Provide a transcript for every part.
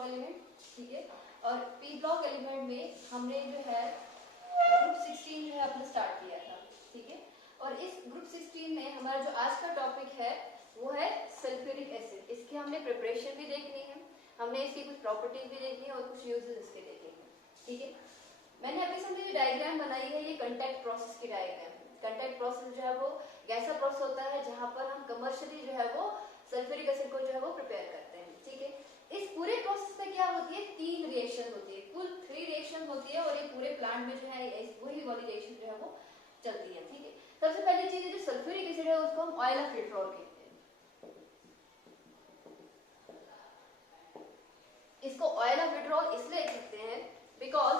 Block element, ठीक है। और पी ब्लॉक एलिमेंट में हमने जो है ग्रुप 16 जो है अपना स्टार्ट किया था, ठीक है। और इस ग्रुप 16 में हमारा जो आज का टॉपिक है वो है सल्फ्यूरिक एसिड। इसकी हमने प्रिपरेशन भी देखनी है, हमने इसकी कुछ प्रॉपर्टीज भी देखनी है और कुछ यूजेस इसके देखेंगे, ठीक है। मैंने अभी समझे जो डायग्राम बनाई है ये कंटैक्ट प्रोसेस की डायग्राम। कंटैक्ट प्रोसेस जो है वो ऐसा प्रोसेस होता है जहां पर हम कमर्शियली जो है वो सल्फ्यूरिक एसिड को जो है वो प्रिपेयर करते हैं, ठीक है। इस पूरे प्रोसेस में क्या होती है, 3 रिएक्शन होती है, कुल 3 रिएक्शन होती है और ये पूरे प्लांट में जो है वही वाली रिएक्शन जो है वो चलती है, ठीक है। सबसे पहली चीज है जो सल्फ्यूरिक एसिड है उसको हम ऑयल ऑफ विट्रोल कहते हैं। इसको ऑयल ऑफ विट्रोल इसलिए कहते हैं बिकॉज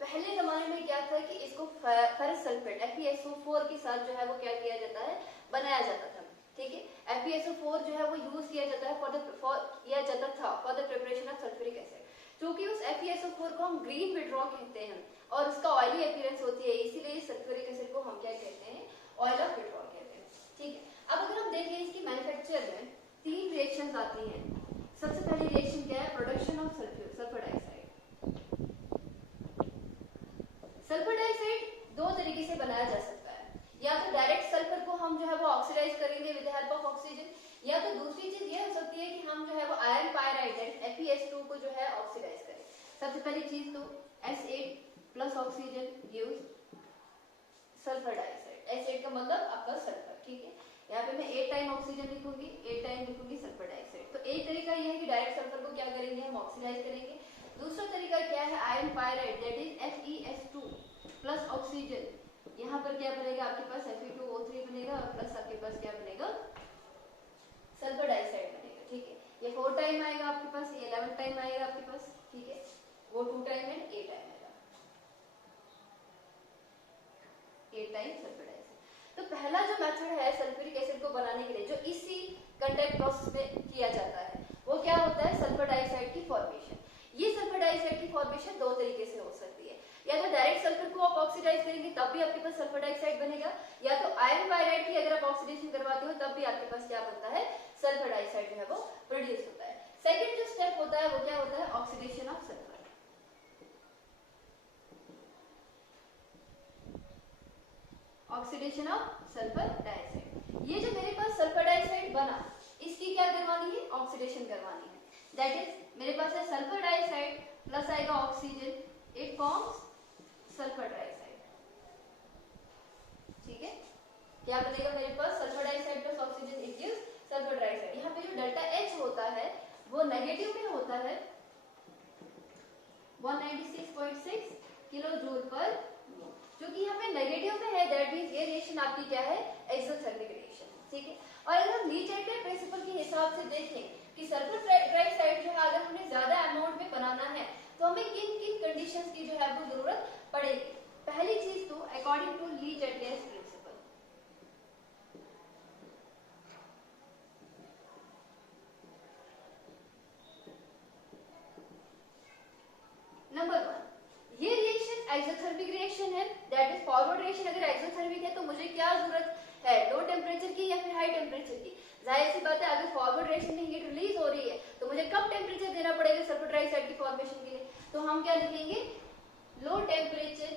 पहले जमाने में क्या था कि इसको फेरस सल्फेट FeSO4 के साथ जो है वो क्या किया जाता है, बनाया जाता था, ठीक है। FeSO4 जो है वो यूज किया जाता है for the preparation of sulphuric acid. क्योंकि उस FeSO4 को हम ग्रीन विट्रोल कहते हैं और उसका ऑयली अपीयरेंस होती है, इसीलिए सल्फ्यूरिक एसिड को हम क्या कहते हैं, ऑयल ऑफ विट्रोल कहते हैं, ठीक है। अब अगर हम देखें इसकी मैन्युफैक्चर में 3 रिएक्शंस आती हैं। सबसे पहली रिएक्शन क्या है, production of sulphur dioxide. Sulphur dioxide दो तरीके से बनाया जा सकता है, या तो डायरेक्ट सल्फर को हम जो है वो ऑक्सीडाइज करेंगे with the help of oxygen, या तो दूसरी चीज ये हो सकती है कि हम जो है वो आयरन पायराइड FeS2 को जो है ऑक्सीडाइज करें। सबसे पहली चीज तो S8 plus oxygen gives sulphur dioxide. S8 का मतलब आपका सल्फर, ठीक है। यहाँ पे मैं 8 टाइम ऑक्सीजन लिखूंगी, 8 टाइम लिखूंगी सल्फर डाइऑक्साइड। तो एक तरीका ये है कि डायरेक्ट सल्फर को क्या करेंगे, हम ऑक्सीडाइज करेंगे। दूसरा तरीका क्या है, iron pyrite that is FeS2 plus oxygen. यहाँ पर क्या बनेगा आपके पास Fe2O3 बनेगा और प्लस आपके पास क्या बनेगा, सल्फर डाइऑक्साइड बनेगा, ठीक है। ये 4 टाइम आएगा आपके पास, ये 11 टाइम आएगा आपके पास, ठीक है। वो 2 टाइम एंड 8 टाइम आएगा, 8 टाइम सल्फर डाइऑक्साइड। तो पहला जो मेथड है सल्फ्यूरिक एसिड को बनाने के लिए जो इसी कंटैक्ट प्रोसेस में किया जाता है वो क्या होता है, सल्फर डाइऑक्साइड की फॉर्मेशन। ये सल्फर डाइऑक्साइड की फॉर्मेशन दो तरीके से हो सकती है, या तो डायरेक्ट सल्फर को आप ऑक्सीडाइज करेंगे तब भी आपके पास सल्फर डाइऑक्साइड बनेगा, या तो आयरन पायराइड की अगर आप ऑक्सीडेशन करवाते हो तब भी आपके पास क्या बनता है, सल्फर डाइऑक्साइड जो है वो प्रोड्यूस होता है। सेकंड जो स्टेप होता है वो क्या होता है, oxidation of sulphur. Oxidation of sulphur dioxide. ये जो मेरे पास सल्फर डाइऑक्साइड बना इसकी क्या करवानी है, ऑक्सीडेशन करवानी है। दैट इज मेरे पास है सल्फर डाइऑक्साइड प्लस आएगा oxygen, it forms sulphur dioxide, ठीक है। क्या बनेगा मेरे पास, sulphur dioxide plus oxygen it gives sulphur dioxide. यहाँ पे जो डेल्टा H होता है वो नेगेटिव में होता है 196.6 किलो जूल पर मोल। क्योंकि यहाँ पे नेगेटिव में है दैट मींस ये रिएक्शन आपकी क्या है, एक्सोथर्मिक रिएक्शन, ठीक है। और अगर हम ली चैटलेट प्रिंसिपल के हिसाब से देखें कि सल्फर डाइऑक्साइड जो है अगर हमें ज्यादा अमाउंट में बनाना है तो हमें किन किन कंडीशंस की जो है वो जरूरत पड़ेगी। पहली चीज तो according to Le Chatelier principle, number 1 ये रिएक्शन एक्सोथर्मिक रिएक्शन है, दैट इज फॉरवर्ड रिएक्शन। अगर एक्सोथर्मिक है तो मुझे क्या जरूरत है, लो टेम्परेचर की या फिर हाई टेम्परेचर की। जाहिर सी बात है अगर फॉरवर्ड रिएक्शन में हीट रिलीज हो रही है तो मुझे कम टेम्परेचर देना पड़ेगा सल्फर डाइऑक्साइड की फॉर्मेशन के लिए। तो हम क्या लिखेंगे, लो टेम्परेचर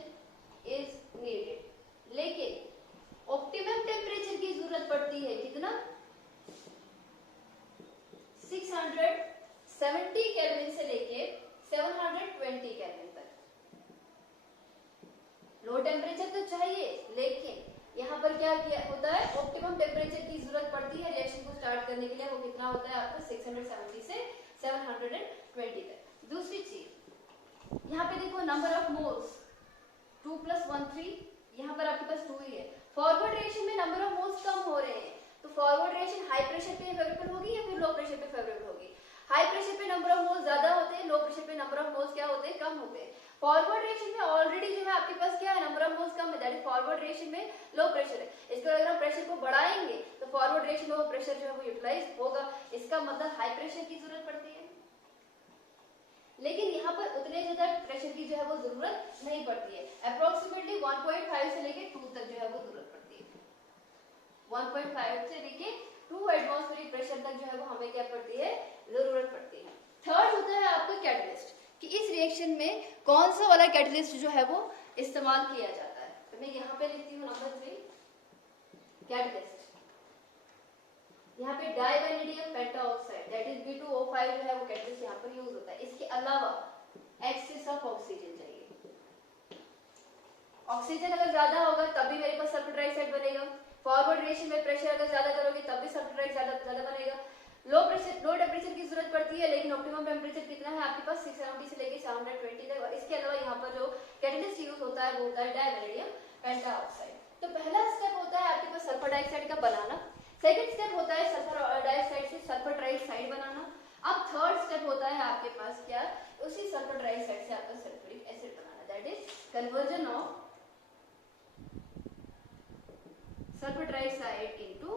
इज नीडेड। लेकिन ऑप्टिमम टेम्परेचर की जरूरत पड़ती है कितना, 670 केल्विन से लेके 720 केल्विन तक। लो टेम्परेचर तो चाहिए लेकिन यहाँ पर क्या किया होता है, ऑप्टिमम टेम्परेचर की जरूरत पड़ती है रिएक्शन को स्टार्ट करने के लिए। वो कितना होता है आपका 670 से 720 तक। दूसरी चीज यहाँ पे देखो नंबर ऑफ मोल्स 2 + 1 3, यहाँ पर आपके पास 2 ही है। फॉरवर्ड रिएक्शन में नंबर ऑफ मोल्स कम हो रहे हैं तो फॉरवर्ड रिएक्शन हाई प्रेशर पे फेवरेबल होगी या फिर लो प्रेशर पे फेवरेबल होगी। हाई प्रेशर पे नंबर ऑफ मोल्स ज्यादा होते हैं, लो प्रेशर पे नंबर ऑफ मोल्स क्या होते हैं, कम होते हैं। फॉरवर्ड रिएक्शन में ऑलरेडी जो है आपके पास क्या है, नंबर ऑफ मोल्स कम है, दैट इज फॉरवर्ड रिएक्शन में लो प्रेशर है। इसको अगर हम प्रेशर को बढ़ाएंगे तो फॉरवर्ड रिएक्शन में वो प्रेशर जो है वो यूटिलाइज होगा, इसका मतलब हाई प्रेशर की जरूरत पड़ती है। लेकिन यहाँ पर उतने ज्यादा प्रेशर की जो है वो जरूरत नहीं पड़ती है, अप्रोक्सीमेटली 1.5 से लेके 2 तक जो है वो जरूरत पड़ती है। 1.5 से लेके 2 एटमॉस्फेरिक प्रेशर तक जो है वो हमें क्या पड़ती है, जरूरत पड़ती है। थर्ड होता है आपका कैटलिस्ट, कि इस रिएक्शन में कौन सा वाला कैटलिस्ट जो है वो इस्तेमाल किया जाता है। तो मैं यहाँ पे लिखती हूँ नंबर 3 कैटलिस्ट। यहाँ पे डाइवेनेडियम पेंटाऑक्साइड दैट इज B2O5 जो है वो कैटलिस्ट यहाँ पर यूज होता है। इसके अलावा एक्सेस ऑफ ऑक्सीजन चाहिए। ऑक्सीजन अगर ज्यादा होगा तब भी मेरे पास सल्फर ट्राइऑक्साइड बनेगा। फॉरवर्ड रिएक्शन में प्रेशर अगर ज्यादा करोगे तब भी सल्फर ट्राइऑक्साइड ज्यादा बनेगा। लो टेम्परेचर की जरूरत पड़ती है, लेकिन ऑप्टिमम टेम्परेचर कितना है आपके पास 670 से लेके 720 तक। और इसके अलावा यहाँ पर जो कैटलिस्ट यूज होता है वो होता है डाइवेनेडियम पेंटाऑक्साइड। तो पहला स्टेप होता है आपके पास सल्फर डाइऑक्साइड का बनाना। सेकंड स्टेप होता है सल्फर डाइऑक्साइड से सल्फर ट्राइऑक्साइड बनाना। अब थर्ड स्टेप होता है आपके पास क्या, उसी सल्फर ट्राइऑक्साइड से आपका sulphuric acid banana, that is conversion of sulphur trioxide into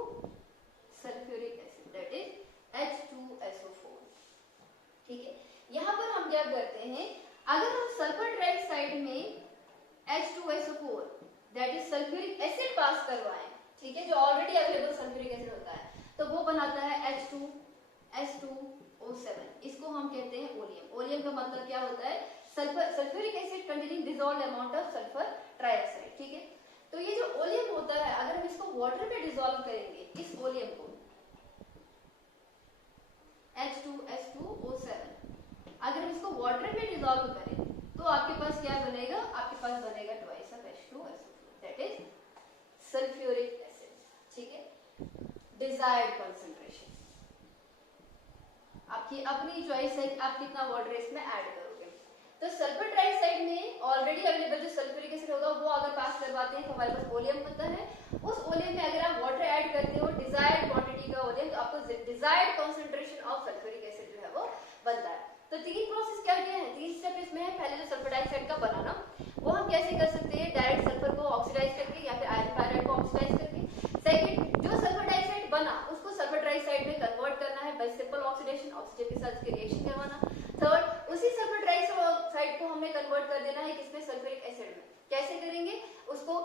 sulphuric acid that is H2SO4। ठीक है, यहाँ पर हम क्या करते हैं, अगर हम सल्फर ट्राइऑक्साइड में H2SO4 that is sulphuric acid pass करवाएं, ठीक है, जो ऑलरेडी अवेलेबल सल्फ्यूरिक एसिड होता है, तो वो बनाता है H2SO7। इसको हम कहते हैं ओलियम। ओलियम का मतलब क्या होता है, sulphuric acid containing dissolved amount of sulphur trioxide. ठीक है, तो ये जो ओलियम होता है अगर हम इसको वाटर में डिसॉल्व करेंगे, इस ओलियम को H2SO7 अगर हम इसको वाटर में डिसॉल्व करें तो आपके पास क्या बनेगा, आपके पास बनेगा twice of H2SO4 that is sulphuric acid. ठीक है, डिजायर्ड कंसंट्रेशन आपकी अपनी चॉइस है, आप कितना वाटर इसमें ऐड करोगे। तो सल्फर ट्राइऑक्साइड में ऑलरेडी अवेलेबल जो सल्फ्यूरिक एसिड होगा वो अगर पास करवाते हैं तो हमारे पास ओलियम बनता है। उस ओलियम में अगर आप वाटर ऐड करते हो डिजायर्ड क्वांटिटी का ओलियम, तो आपको desired concentration of sulphuric acid जो है वो बनता है। तो तीन प्रोसेस क्या क्या है, तीन स्टेप इसमें है। पहले जो सल्फर डाइऑक्साइड का बनाना, वो हम कैसे कर सकते हैं, डायरेक्ट सल्फर को ऑक्सीडाइज करके या फिर आयरन क्लोराइड को ऑक्सीडाइज करके। सेकंड, जो सल्फर डाइऑक्साइड बना उसको सल्फर ट्राइऑक्साइड में कन्वर्ट करना है बाय सिंपल ऑक्सीडेशन, ऑक्सीजन के साथ इसकी रिएक्शन करवाना। थर्ड, उसी सल्फर ट्राइऑक्साइड को हमें कन्वर्ट कर देना है किसमें, सल्फ्यूरिक एसिड में। कैसे करेंगे, उसको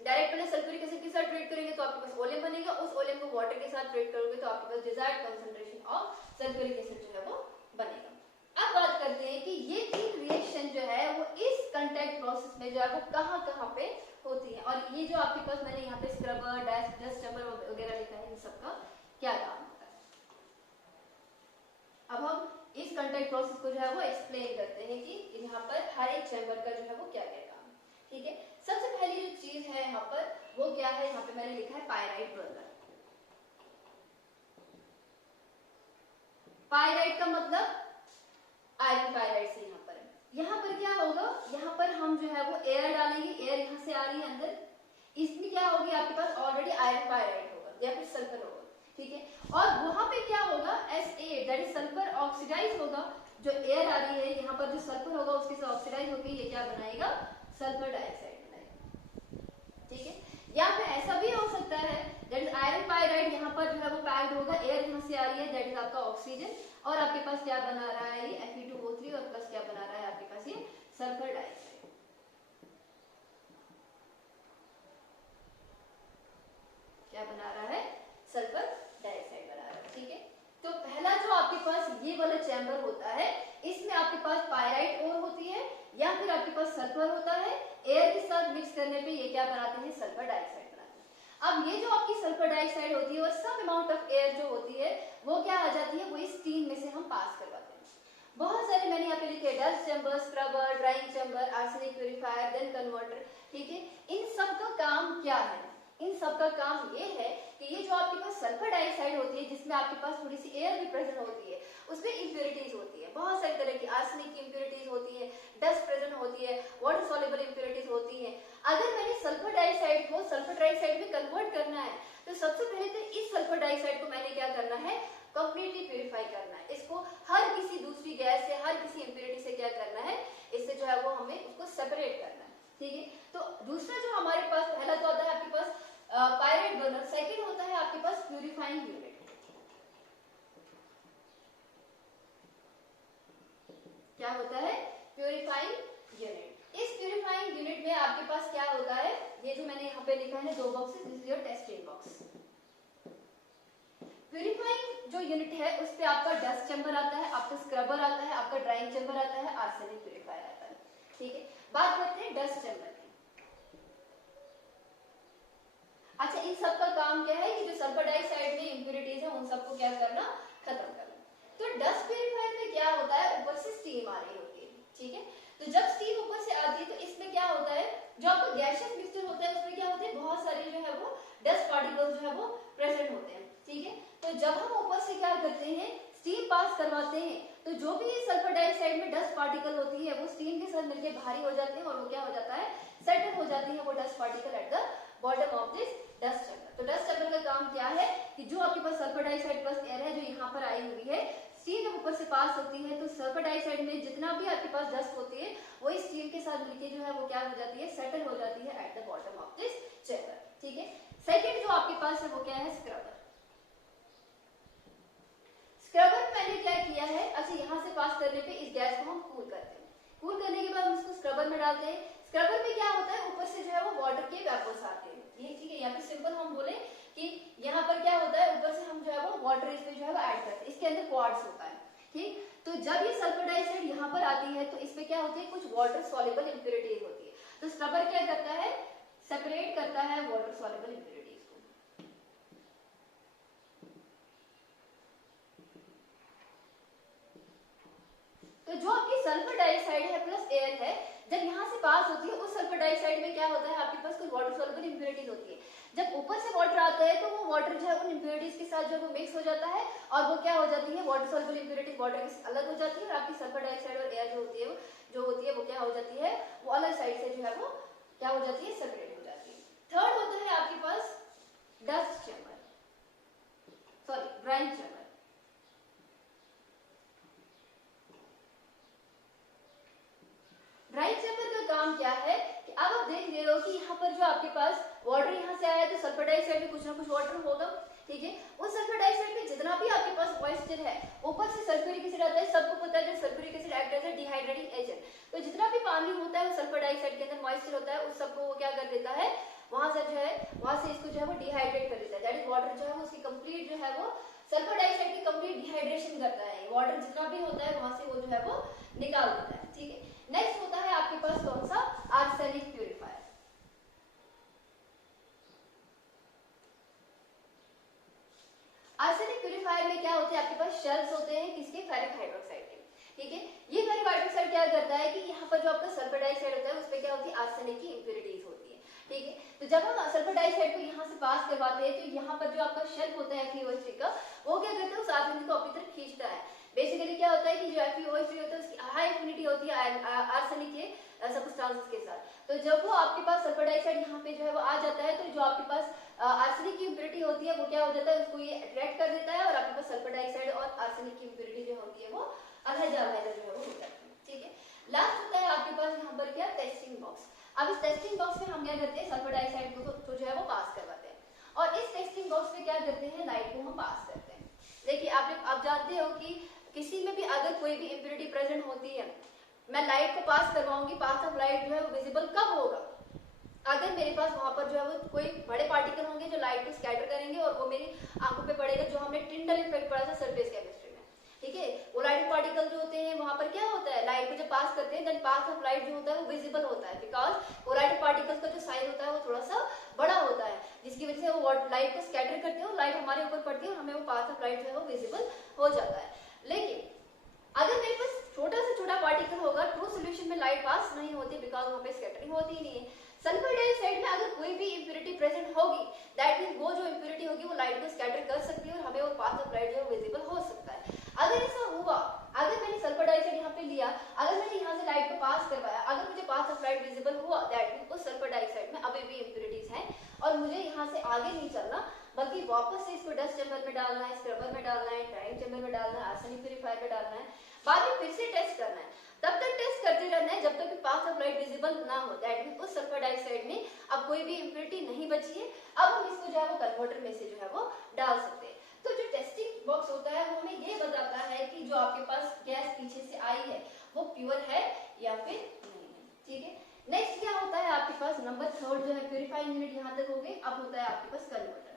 डायरेक्ट पहले सल्फ्यूरिक एसिड के साथ ट्रीट करेंगे तो आपके पास ओलियम बनेगा, उस ओलियम को वाटर के साथ ट्रीट करोगे तो आपके पास desired concentration of sulphuric acid जो है वो बनेगा। अब बात करते हैं कि ये तीन रिएक्शन जो है वो इस कांटेक्ट प्रोसेस में जो है वो कहां पे होती है, और ये जो आपके पास मैंने यहाँ पे स्क्रबर, डस्ट चैम्बर वगैरह लिखा है, इन सबका क्या काम होता है। अब हम इस कांटेक्ट प्रोसेस को जो है वो एक्सप्लेन करते हैं कि यहाँ पर हर एक चैम्बर का जो है वो क्या क्या काम है। ठीक है, सबसे पहली जो चीज है यहाँ पर वो क्या है, यहाँ पे मैंने लिखा है पायराइट बर्नर। पायराइट का मतलब आयरन पायराइड से यहाँ पर क्या होगा, यहाँ पर हम जो है वो एयर डालेंगे, एयर यहाँ से आ रही है अंदर, इसमें क्या होगी आपके पास ऑलरेडी आयरन पायराइड होगा या फिर सल्फर होगा। ठीक है, और वहां पे क्या होगा, SA that is sulphur oxidise होगा। जो एयर आ रही है यहाँ पर जो सल्फर होगा उसके साथ ऑक्सीडाइज होकर ये क्या बनाएगा, सल्फर डाइऑक्साइड बनाएगा। ठीक है, या फिर ऐसा भी हो सकता है दैट इज आयरन पायराइड यहाँ पर जो है वो पैक्ड होगा, एयर यहाँ से आ रही है दैट इज आपका ऑक्सीजन, और आपके पास क्या बना रहा है ये Fe2O3 और प्लस क्या बना रहा है आपके पास ये सल्फर डाइऑक्साइड। क्या बना रहा है, सल्फर डाइऑक्साइड बना रहा है। ठीक है, तो पहला जो आपके पास ये वाला चैम्बर होता है, इसमें आपके पास पायराइट और होती है या फिर आपके पास सल्फर होता है, एयर के साथ मिक्स करने पे ये क्या बनाते हैं, सल्फर डाइऑक्साइड बनाते हैं। अब ये जो आपकी सल्फर डाइऑक्साइड होती है और सम अमाउंट ऑफ एयर जो होती है वो क्या आ जाती है, वो इस तीन में से हम पास करवाते हैं। बहुत सारे मैंने यहाँ पे लिखे, dust chamber, scrubber, drying chamber, arsenic purifier, then converter. ठीक है, इन सब का काम क्या है, इन सब का काम ये है कि ये जो आपके पास सल्फर डाइऑक्साइड होती है जिसमें आपके पास थोड़ी सी एयर भी प्रेजेंट होती है, उसमें इंप्योरिटीज होती है, बहुत सारी तरह की आर्सेनिक की इंप्योरिटीज होती है, डस्ट प्रेजेंट होती है, वाटर सॉल्युबल इंप्योरिटीज होती है। अगर मैंने सल्फर डाइऑक्साइड को सल्फर ट्राइऑक्साइड में कन्वर्ट करना है तो सबसे पहले तो इस सल्फर डाइऑक्साइड को मैंने क्या करना है, कंप्लीटली प्यूरिफाई करना है। इसको हर किसी दूसरी गैस से, हर किसी इंप्योरिटी से क्या करना है, इससे जो है वो हमें उसको सेपरेट करना है। ठीक है, तो दूसरा जो हमारे पास पहला तो आता है आपके पास पायराइट बर्नर, सेकंड होता है आपके पास प्यूरिफाइंग यूनिट। क्या होता है, प्यूरिफाइंग यूनिट। इस प्यूरिफाइंग यूनिट में आपके पास क्या होता है, ये जो मैंने यहाँ पे लिखा है 2 boxes, this is your testing box. Purifying जो यूनिट है उस पे आपका डस्ट चैम्बर आता है, आपका स्क्रबर आता है, आपका ड्राइंग चैम्बर आता है, आर्सेनिक प्यूरिफायर आता है। ठीक है, बात करते हैं डस्ट चैम्बर की। अच्छा, इन सब का काम क्या है कि जो सल्फर डाइऑक्साइड में इंप्योरिटीज है उन सबको क्या करना, खत्म करना। तो डस्ट प्यूरिफायर में क्या होता है, ऊपर से स्टीम आ रही होती है। ठीक है, तो जब स्टीम ऊपर से आती है तो इसमें क्या होता है, जो आपका गैसियस मिक्सचर होता है उसमें क्या होते हैं, बहुत सारे जो है वो डस्ट पार्टिकल्स जो है वो प्रेजेंट होते हैं। ठीक है, तो जब हम ऊपर से क्या करते हैं, स्टीम पास करवाते हैं, तो जो भी सल्फर डाइऑक्साइड में डस्ट पार्टिकल होती है वो स्टीम के साथ मिलकर भारी हो जाते हैं और वो क्या हो जाता है, सेटल हो जाती है वो dust particle at the bottom of this dust chamber. तो डस्ट चैम्बर का काम क्या है कि जो आपके पास सल्फर डाइऑक्साइड प्लस एयर है जो यहाँ पर आई हुई है, स्टीम जब ऊपर से पास होती है तो सल्फर डाइऑक्साइड में जितना भी आपके पास डस्ट होती है वो इस स्टीम के साथ मिलके जो है वो क्या हो जाती है, सेटल हो जाती है at the bottom of this chamber. ठीक है, सेकंड जो आपके पास है वो क्या है, स्क्रबर। स्क्रबर में मैंने क्या किया है, अच्छा यहाँ से पास करने पे इस गैस को हम कूल करते हैं, कूल करने के बाद हम इसको स्क्रबर में डालते हैं। स्क्रबर में क्या होता है, ऊपर से जो है वो वाटर के वेपर्स आते हैं, ये ठीक है, या फिर सिंपल हम बोले कि यहाँ पर क्या होता है, ऊपर से हम जो है वो वाटर इसमें जो है वो ऐड करते हैं, इसके अंदर क्वार्ट्ज होता है। ठीक, तो जब ये सल्फर डाइऑक्साइड यहाँ पर आती है तो इसमें क्या होती है, कुछ वाटर सॉल्युबल इंप्योरिटीज होती है। तो स्क्रबर क्या करता है, सेपरेट करता है वाटर सॉल्युबल इंप्योरिटीज को। तो जो आपकी सल्फर डाइऑक्साइड है प्लस एयर है, जब यहाँ से पास होती है उस सल्फर डाइऑक्साइड में क्या होता है, आपके पास कुछ वाटर सॉल्युबल इंप्योरिटीज होती है। जब ऊपर से वाटर आता है तो वो वाटर जो है उन इंप्योरिटीज के साथ जो है वो मिक्स हो जाता है और वो क्या हो जाती है, वाटर सॉल्युबल इंप्योरिटीज वाटर से अलग हो जाती है और आपकी सल्फर डाइऑक्साइड और एयर जो होती है वो क्या हो जाती है, वो अलग साइड से जो है वो क्या हो जाती है, सेपरेट हो जाती है। थर्ड होता है आपके पास dust chamber, sorry drying chamber. Drying chamber का काम क्या है कि अब आप देख रहे हो कि यहाँ पर जो आपके पास वाटर यहाँ से आया तो सल्फर डाइऑक्साइड में कुछ ना कुछ वाटर होगा। ठीक है, उस सल्फर डाइऑक्साइड में जितना भी आपके पास मॉइस्चर है, ऊपर से सल्फ्यूरिक एसिड आता है, सबको पता है sulphuric acid act as a dehydrating agent. तो जितना भी पानी होता है वो सल्फर डाइऑक्साइड के अंदर मॉइस्चर होता है उस सबको वो क्या कर देता है, वहां से जो है वहां से इसको जो है वो डिहाइड्रेट कर देता है। दैट इज वाटर जो है वो उसकी कंप्लीट जो है वो सल्फर डाइऑक्साइड की कंप्लीट डिहाइड्रेशन करता है, वाटर जितना भी होता है वहां से वो जो है वो निकाल देता है। ठीक है, नेक्स्ट होता है आपके पास कौन सा, आर्सेनिक प्यूरिफायर। आर्सेनिक प्यूरिफायर में क्या होते हैं, आपके पास शेल्स होते हैं किसके, फेरिक हाइड्रोक्साइड के। ठीक है, ये फेरिक हाइड्रोक्साइड क्या करता है कि यहाँ पर जो आपका सल्फर डाइऑक्साइड होता है उस पर क्या होती है, आर्सेनिक की इंप्योरिटीज होती है। ठीक है, तो जब हम सल्फर डाइऑक्साइड को यहाँ से पास करवाते हैं तो यहाँ पर जो आपका शेल होता है FeOH3 का, वो क्या करता है, उस आर्सेनिक को अपनी तरफ खींचता है। बेसिकली क्या होता है कि जो FeOH3 होता है उसकी हाई एफिनिटी होती है आर्सेनिक के सबस्टेंसेस के साथ। तो जब वो आपके पास सल्फर डाइऑक्साइड यहाँ पे जो है वो आ जाता है तो जो आपके पास आर्सेनिक की इंप्योरिटी होती है वो क्या हो जाता है, उसको ये अट्रैक्ट कर देता है और आपके पास सल्फर डाइऑक्साइड और आर्सेनिक की इंप्योरिटी जो होती है वो अलग-अलग जो है वो हो जाती है। ठीक है, लास्ट होता है आपके पास यहाँ पर क्या, टेस्टिंग बॉक्स। अब इस टेस्टिंग बॉक्स में हम क्या करते हैं, सल्फर डाइऑक्साइड को तो जो है वो पास करवाते हैं और इस टेस्टिंग बॉक्स में क्या करते हैं, लाइट को हम पास करते हैं। देखिए आप जानते हो कि किसी में भी अगर कोई भी इंप्योरिटी प्रेजेंट होती है, मैं लाइट को पास करवाऊंगी, पास ऑफ लाइट जो है वो विजिबल कब होगा, अगर मेरे पास वहां पर जो है वो कोई बड़े पार्टिकल होंगे जो लाइट को स्कैटर करेंगे और वो मेरी आंखों पे पड़ेगा, जो हमने टिंडल इफेक्ट पढ़ा था सरफेस केमिस्ट्री में। ठीक है, वो लाइट पार्टिकल जो होते हैं वहां पर क्या होता है, लाइट को जब पास करते हैं देन पाथ ऑफ लाइट जो होता है वो विजिबल होता है, बिकॉज वो लाइट पार्टिकल्स का जो साइज होता है वो थोड़ा सा बड़ा होता है, जिसकी वजह से वो लाइट को स्कैटर करते हैं और लाइट हमारे ऊपर पड़ती है और हमें वो पाथ ऑफ लाइट जो है वो विजिबल हो जाता है। लेकिन अगर मेरे पास छोटा से छोटा पार्टिकल होगा, ट्रू सॉल्यूशन में लाइट पास नहीं होती बिकॉज वहां पे स्कैटरिंग होती ही नहीं है। सल्फर डाइऑक्साइड में अगर कोई भी इंप्योरिटी प्रेजेंट होगी, दैट मींस वो जो इंप्योरिटी होगी वो लाइट को स्कैटर कर सकती है और हमें वो पाथ ऑफ लाइट जो विजिबल हो सकता है। अगर ऐसा हुआ, अगर मैंने सल्फर डाइऑक्साइड यहाँ पे लिया, अगर मैंने यहाँ से लाइट को पास करवाया, अगर मुझे पाथ ऑफ लाइट विजिबल हुआ, दैट मींस उस सल्फर डाइऑक्साइड में अभी भी इंप्योरिटीज हैं और मुझे यहाँ से आगे नहीं चलना, बल्कि वापस से इसको डस्ट चैम्बर में डालना है, स्क्रबर में डालना है, ड्राइंग चैम्बर में डालना है, आर्सेनिक प्यूरिफायर में डालना है, बाद में फिर से टेस्ट करना है। तब तक टेस्ट करते रहना है जब तक कि पाथ ऑफ लाइट विजिबल ना हो, दैट मींस उस सल्फर डाइऑक्साइड में अब कोई भी इंप्योरिटी नहीं बची है। अब हम इसको जो है वो कन्वर्टर में से जो है वो डाल सकते हैं। तो जो टेस्टिंग बॉक्स होता है वो हमें ये बताता है कि जो आपके पास गैस पीछे से आई है वो प्योर है या फिर नहीं है। ठीक है, नेक्स्ट क्या होता है आपके पास, नंबर थर्ड जो है प्यूरिफाइंग यूनिट, यहाँ तक हो गई। अब होता है आपके पास कन्वर्टर।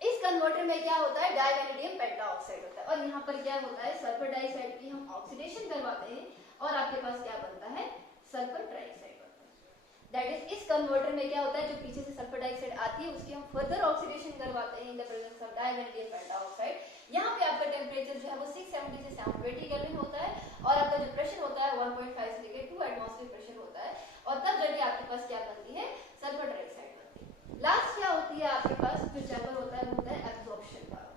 इस कन्वर्टर कन्वर्टर में क्या होता है, डाइवैनेडियम पेंटाऑक्साइड होता है, और यहाँ पर क्या होता है, सल्फर डाइऑक्साइड की हम ऑक्सीडेशन करवाते हैं और आपके पास क्या बनता है, सल्फर ट्राइऑक्साइड बनता है। दैट इज इस कन्वर्टर में क्या होता है, जो पीछे से सल्फर डाइऑक्साइड आती है उसकी हम फर्दर ऑक्सीडेशन करवाते हैं in the presence of divanadium pentaoxide. यहाँ पे आपका टेम्परेचर जो है वो 670 से 720 केल्विन होता है और आपका जो प्रेशर होता है 1.5 से लेकर 2 एटमॉस्फेयर प्रेशर होता है, और तब जाके आपके पास क्या बनती है, सल्फर डाइऑक्साइड बनती है। लास्ट क्या होती है आपके पास जो चैम्बर होता है वो होता है एब्जॉर्प्शन टावर।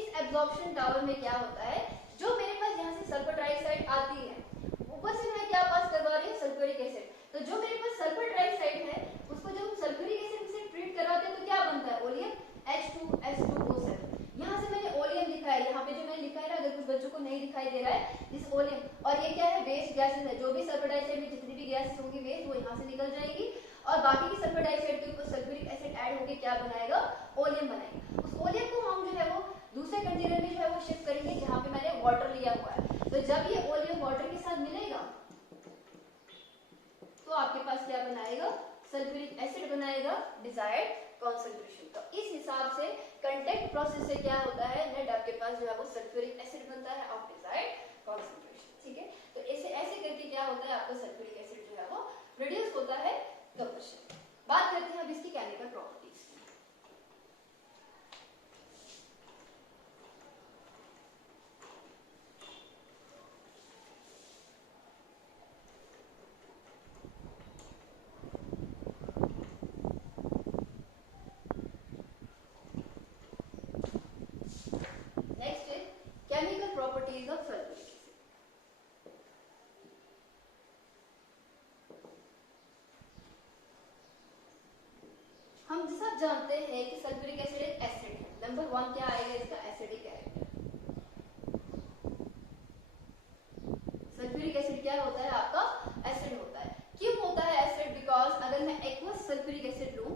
इस एब्जॉर्प्शन टावर में क्या होता है, जो मेरे पास यहाँ से सल्फर डाइऑक्साइड आती है, ऊपर से मैं क्या पास करवा रही हूँ, सल्फ्यूरिक एसिड। तो जो मेरे पास सल्फर डाइऑक्साइड है उसको जब हम सल्फ्यूरिक एसिड से ट्रीट कराते हैं तो क्या बनता है, ओलियम H2S2O7। यहाँ से मैंने ओलियम लिखा है, यहाँ पे जो मैंने लिखा है ना, अगर कुछ बच्चों को नहीं दिखाई दे रहा है, दिस ओलियम, और ये क्या है, वेस्ट गैसेस है। जो भी सल्फर डाइऑक्साइड में जितनी भी गैसेस होंगी वेस्ट, वो यहाँ से निकल जाएगी और बाकी की सल्फर डाइऑक्साइड के ऊपर सल्फ्यूरिक एसिड ऐड होकर क्या बनाएगा, ओलियम बनाएगा। उस ओलियम को हम जो है वो दूसरे कंटेनर में जो है वो शिफ्ट करेंगे जहाँ पे मैंने वाटर लिया हुआ है। तो जब ये ओलियम वाटर के साथ मिलेगा तो आपके पास क्या बनाएगा, सल्फ्यूरिक एसिड बनाएगा डिजायर्ड कॉन्सेंट्रेशन। तो इस हिसाब से कंटेक्ट प्रोसेस से क्या होता है, नेट आपके पास जो है वो सल्फ्यूरिक एसिड बनता है ऑफ डिजायर्ड कॉन्सेंट्रेशन। ठीक है, तो ऐसे करके क्या होता है, आपका सल्फ्यूरिक एसिड जो है वो प्रोड्यूस होता है कंबशन। बात करते हैं अब इसकी केमिकल प्रॉपर्टीज की। नेक्स्ट है chemical properties of sulphuric acid. हम जैसा जानते हैं कि सल्फ्यूरिक एसिड एक एसिड है, नंबर 1 क्या आएगा इसका, एसिडिक कैरेक्टर। सल्फ्यूरिक एसिड क्या होता है, आपका एसिड होता है। क्यों होता है एसिड, बिकॉज अगर मैं एक्वस सल्फ्यूरिक एसिड लूं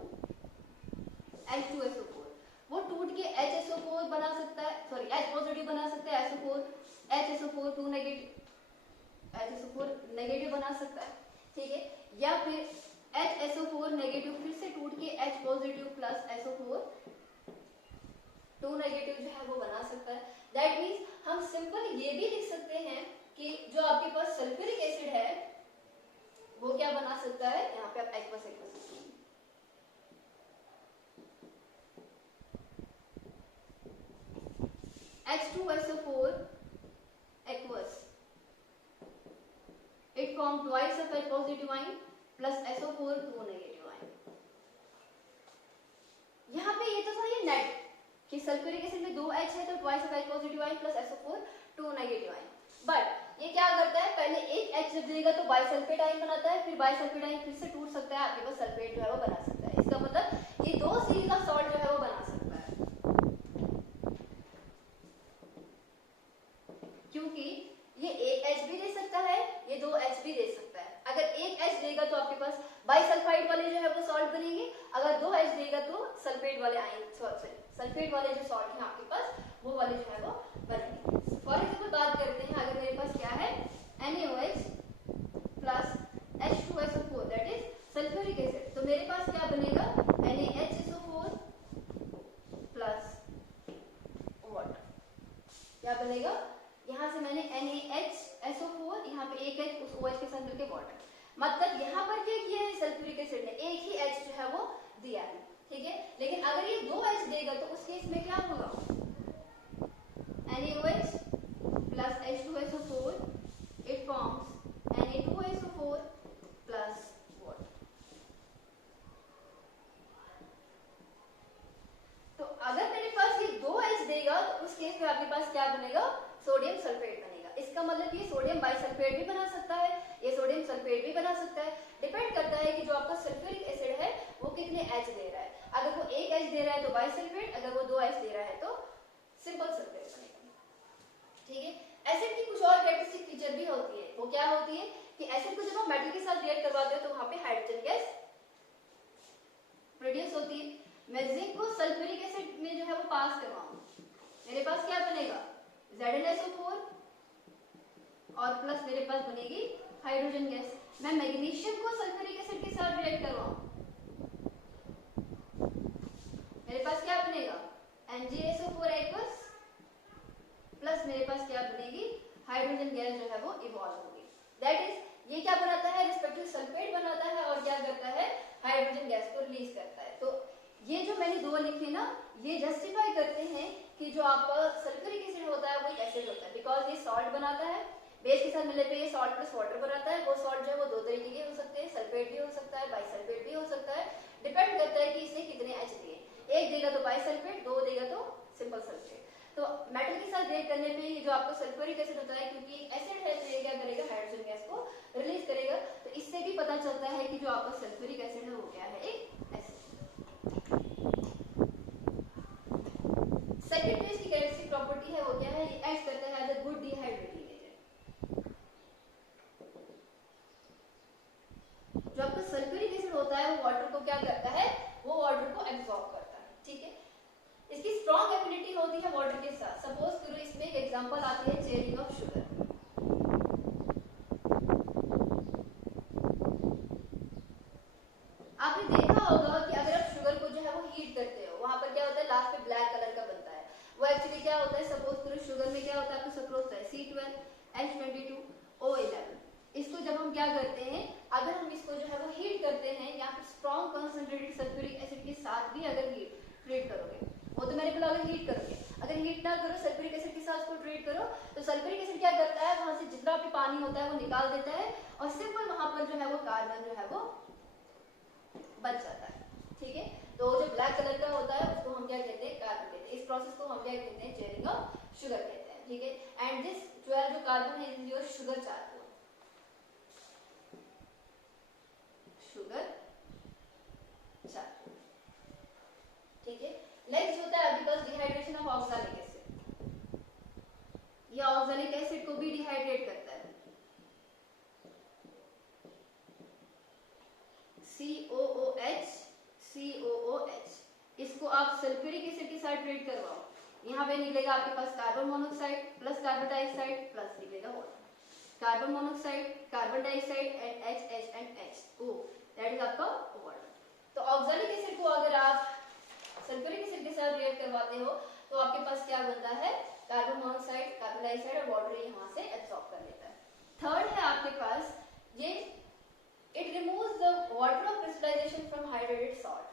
H2SO4, वो टूट के HSO4 बना सकता है, सॉरी H पॉजिटिव बना सकता है, HSO4 2 नेगेटिव, HSO4 नेगेटिव बना सकता है, ठीक है, या फिर HSO4 नेगेटिव फिर से टूट के H positive plus SO4 2 negative जो है वो बना सकता है। दैट मींस हम सिंपल ये भी लिख सकते हैं कि जो आपके पास सल्फ्यूरिक एसिड है वो क्या बना सकता है, यहाँ पे आप aqueous H2SO4 aqueous, it form twice of H positive ion plus SO4 2 negative ion। यहाँ पे ये तो था ये नेट कि सल्फ्यूरिक एसिड में 2 H है तो twice of H positive ion plus SO4 2 negative ion। But ये क्या करता है, पहले एक H जब देगा तो बाइसल्फेट आयन बनाता है, फिर बाइसल्फेट आयन फिर से टूट सकता है, आपके पास सल्फेट जो है वो बना सकता है। इसका मतलब ये 2 सीरीज का सॉल्ट जो है वो बना सकता है, क्योंकि ये एक H भी दे सकता है, ये 2 H भी दे सकता है। अगर एक H देगा तो आपके पास बाइसल्फाइड वाले जो है वो सॉल्ट बनेंगे, अगर 2 H देगा तो सल्फेट वाले आयन, सल्फेट वाले जो सॉल्ट हैं आपके पास वो वाले जो है वो बनेंगे। फॉर एग्जांपल बात करते हैं, अगर मेरे पास क्या है NaOH plus H2SO4 that is sulphuric acid, तो मेरे पास क्या बनेगा NaHSO4 प्लस वाटर। क्या बनेगा, यहाँ से मैंने NaHSO4, यहाँ पे एक H उस OH के साथ मिलकर वाटर, मतलब यहाँ पर क्या किया है सल्फ्यूरिक एसिड ने, एक ही H जो है वो दिया है, ठीक है। लेकिन अगर ये 2 H देगा तो उस केस में क्या होगा, NaOH plus H2SO4 it forms Na2SO4 plus water। तो अगर मेरे पास ये 2 H देगा तो उस केस में आपके पास क्या बनेगा, सोडियम सल्फेट बनेगा। इसका मतलब ये सोडियम बाइसल्फेट भी बना सकता है, ये सोडियम सल्फेट भी बना सकता है, डिपेंड करता है कि जो आपका सल्फ्यूरिक एसिड है वो कितने H दे रहा है। अगर वो एक H दे रहा है तो बाइसल्फेट, अगर वो 2 H दे रहा है तो सिंपल सल्फेट बनेगा, ठीक है। एसिड की कुछ और कैरेक्टरिस्टिक फीचर भी होती है, वो क्या होती है कि एसिड को जब हम मेटल के साथ रिएक्ट करवाते हैं तो वहां पे हाइड्रोजन गैस प्रोड्यूस होती है। मैं जिंक को सल्फ्यूरिक एसिड में जो है वो पास करवाऊं, मेरे पास क्या बनेगा ZnSO4 और प्लस मेरे पास बनेगी हाइड्रोजन गैस। मैं मैग्नीशियम को सल्फ्यूरिक एसिड के साथ रिएक्ट करवाऊं MgSO4 aqueous प्लस मेरे पास क्या बनेगी, हाइड्रोजन गैस जो है वो इवॉल्व होगी। दैट इज ये क्या बनाता है, रिस्पेक्टिव सल्फेट बनाता है और क्या करता है, हाइड्रोजन गैस को रिलीज करता है। तो ये जो मैंने दो लिखे ना, ये जस्टिफाई करते हैं कि जो आपका सल्फ्यूरिक एसिड होता है वो एक एसिड होता है, बिकॉज ये सॉल्ट बनाता है, बेस के साथ मिलने पे ये सॉल्ट प्लस वाटर बनाता है। वो सॉल्ट जो है वो दो तरीके के हो सकते हैं, सल्फेट भी हो सकता है, बाइसल्फेट भी हो सकता है, डिपेंड करता है कि इसने कितने एच दिए, एक देगा तो बाइसल्फेट, दो देगा तो सिंपल सल्फेट। तो मेटल के साथ रिएक्ट करने पे ये जो आपका सल्फ्यूरिक एसिड होता है, क्योंकि एसिड है तो ये क्या करेगा, हाइड्रोजन गैस को रिलीज करेगा। तो इससे भी पता चलता है कि जो आपका सल्फ्यूरिक एसिड है वो क्या है, एक एसिड। सेकंड जो इसकी कैरेक्टरिस्टिक प्रॉपर्टी है वो क्या है, ये एक्ट करता है as a good dehydrating agent. जो आपका सल्फ्यूरिक एसिड होता है वो वाटर को क्या करता है, वो वाटर को एब्सॉर्ब करता है, ठीक है। इसकी स्ट्रॉन्ग एफिनिटी होती है वाटर के साथ। सपोज करो इसमें एक एग्जांपल आती है चेयरिंग ऑफ शुगर। आपने देखा होगा कि अगर आप शुगर को जो है वो हीट करते हो, वहां पर क्या होता है, लास्ट में ब्लैक कलर का बनता है। वो एक्चुअली क्या होता है, सपोज करो शुगर में क्या होता है, आपको सक्रोज है C12H22O11। इसको जब हम क्या करते हैं, अगर हम इसको जो है वो हीट करते हैं या फिर स्ट्रॉन्ग कंसंट्रेटेड सल्फ्यूरिक एसिड के साथ भी अगर हीट ट्रीट करोगे, वो तो मैंने बोला अगर हीट करोगे, अगर हीट ना करो सल्फ्यूरिक एसिड के साथ उसको ट्रीट करो, तो सल्फ्यूरिक एसिड क्या करता है, वहां से जितना भी पानी होता है वो निकाल देता है और सिंपल वहां पर जो है वो कार्बन जो है वो बच जाता है, ठीक है। तो जो ब्लैक कलर का होता है उसको हम क्या कहते हैं, कार्बन कहते हैं। इस प्रोसेस को हम क्या कहते हैं, चेयरिंग ऑफ शुगर कहते हैं, ठीक है। एंड दिस 12 जो कार्बन है is your sugar charcoal, sugar charcoal, ठीक है। नेक्स्ट होता है आपके पास डिहाइड्रेशन ऑफ ऑक्सैलिक एसिड। ये ऑक्सैलिक एसिड को भी डिहाइड्रेट करता है, COOH COOH। इसको आप सल्फ्यूरिक एसिड के साथ ट्रीट करवाओ, यहाँ पे निकलेगा आपके पास carbon monoxide plus carbon dioxide plus निकलेगा water, carbon monoxide, carbon dioxide and H and HO, that is आपका वाटर। तो ऑक्सैलिक एसिड को अगर आप सल्फ्यूरिक एसिड के साथ रिएक्ट करवाते हो तो आपके पास क्या बनता है, कार्बन मोनोऑक्साइड, कार्बन डाइऑक्साइड और वाटर यहाँ से एब्सॉर्ब कर लेता है। थर्ड है आपके पास ये, it removes the water of crystallization from hydrated salt.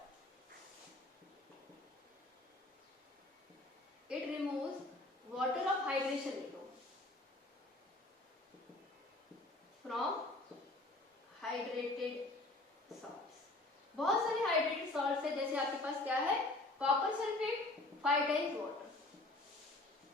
It removes water of hydration लिखो, from hydrated salts। बहुत सारे हाइड्रेटेड सॉल्ट्स है, जैसे आपके पास क्या है, कॉपर सल्फेट 5 टाइम्स वाटर,